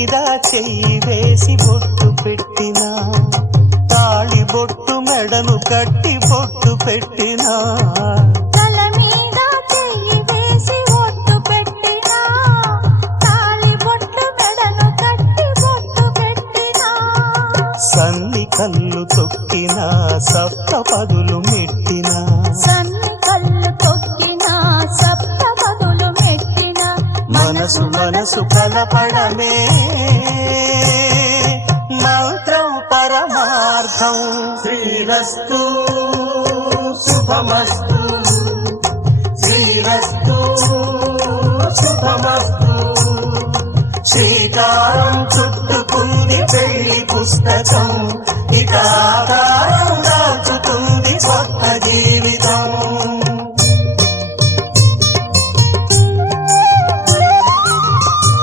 మీద చెయ్యి వేసి బొట్టు పెట్టినా, తాళి బొట్టు మెడను కట్టి బొట్టు పెట్టినా, తల మీద చెయ్యి వేసి బొట్టు పెట్టినా, తాళి బొట్టు మెడను కట్టి బొట్టు పెట్టినా, సన్ని కళ్ళు తొక్కినా సప్త పదులు మెట్టినా, సన్ని కళ్ళు తొక్కినా సప్త పదులు మెట్టినా, మనసు మనసు కలపడమే మంత్రం పరమార్థం. శ్రీరస్తు శుభమస్తు, శ్రీరస్తు శుభమస్తు. శ్రీకారం చుట్టుకుంది పెళ్లి పుస్తకం, ఇక ఆకారం దాచుతుంది కొత్త జీవితం.